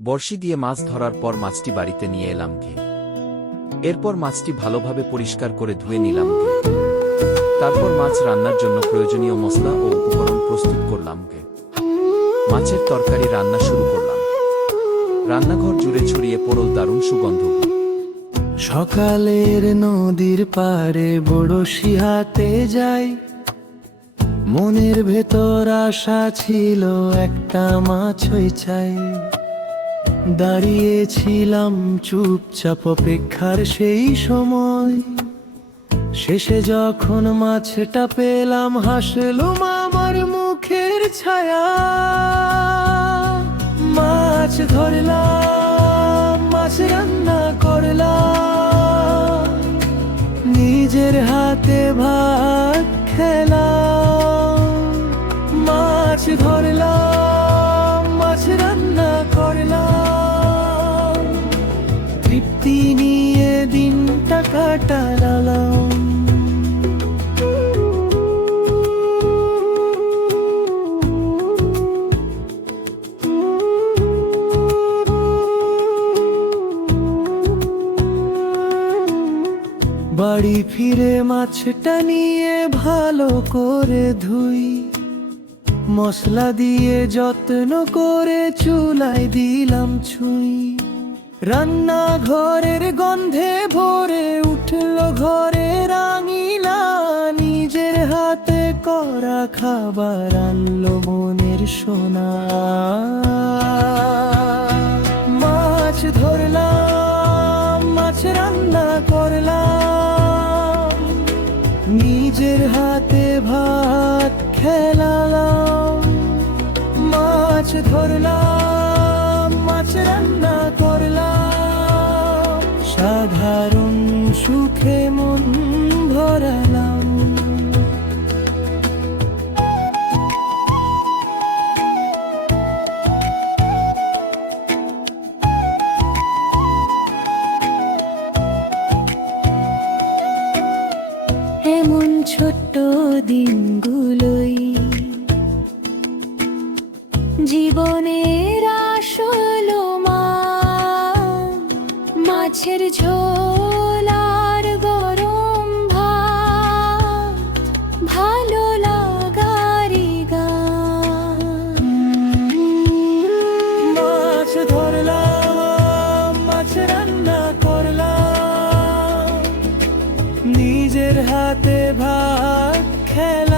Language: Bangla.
বড়শি দিয়ে মাছ ধরার পর মাছটি বাড়িতে নিয়ে এলাম ঘে। এরপর মাছটি ভালোভাবে পরিষ্কার করে ধুয়ে নিলাম ঘে। তারপর মাছ রান্নার জন্য প্রয়োজনীয় মশলা ও উপকরণ প্রস্তুত করলাম ঘে। মাছের তরকারি রান্না শুরু করলাম। রান্নাঘর জুড়ে ছড়িয়ে পড়ল দারুণ সুগন্ধ। সকালের নদীর পাড়ে বড়শি হাতে যাই, মনের ভেতর আশা ছিল একটা মাছই চাই। দাঁড়িয়েছিলাম চুপচাপ অপেক্ষার সেই সময়, শেষে যখন মাছটা পেলাম হাসলুম আমার মুখের ছায়া। মাছ ধরলাম, মাছ রান্না করলাম, নিজের হাতে ভাত খেলাম। মাছ ধরলাম, মাছ রান্না করলাম, তৃপ্তি নিয়ে দিনটা কাটালাম। বাড়ি ফিরে মাছটা নিয়ে ভালো করে ধুই, মশলা দিয়ে যত্ন করে চুলায় দিলাম ছুঁই। রান্নাঘরের গন্ধে ভরে উঠল ঘরে রাঙিলা, নিজের হাতে করা খাবার আনলো মনের সোনা। মাছ ধরলাম, মাছ রান্না করলাম, নিজের হাতে ভাত খেলালাম। মাছ ধরলাম, মাছ রান্না করলাম, সাধারণ সুখে মন ভরালাম। এমন ছোট্ট দিনগুলোই জীবনের আসল মান। মাছের ঝোল আর গরম ভাত, ভালো লাগারি গান। মাছ ধরলাম, মাছ রান্না করলাম, নিজের হাতে ভাত খেলাম।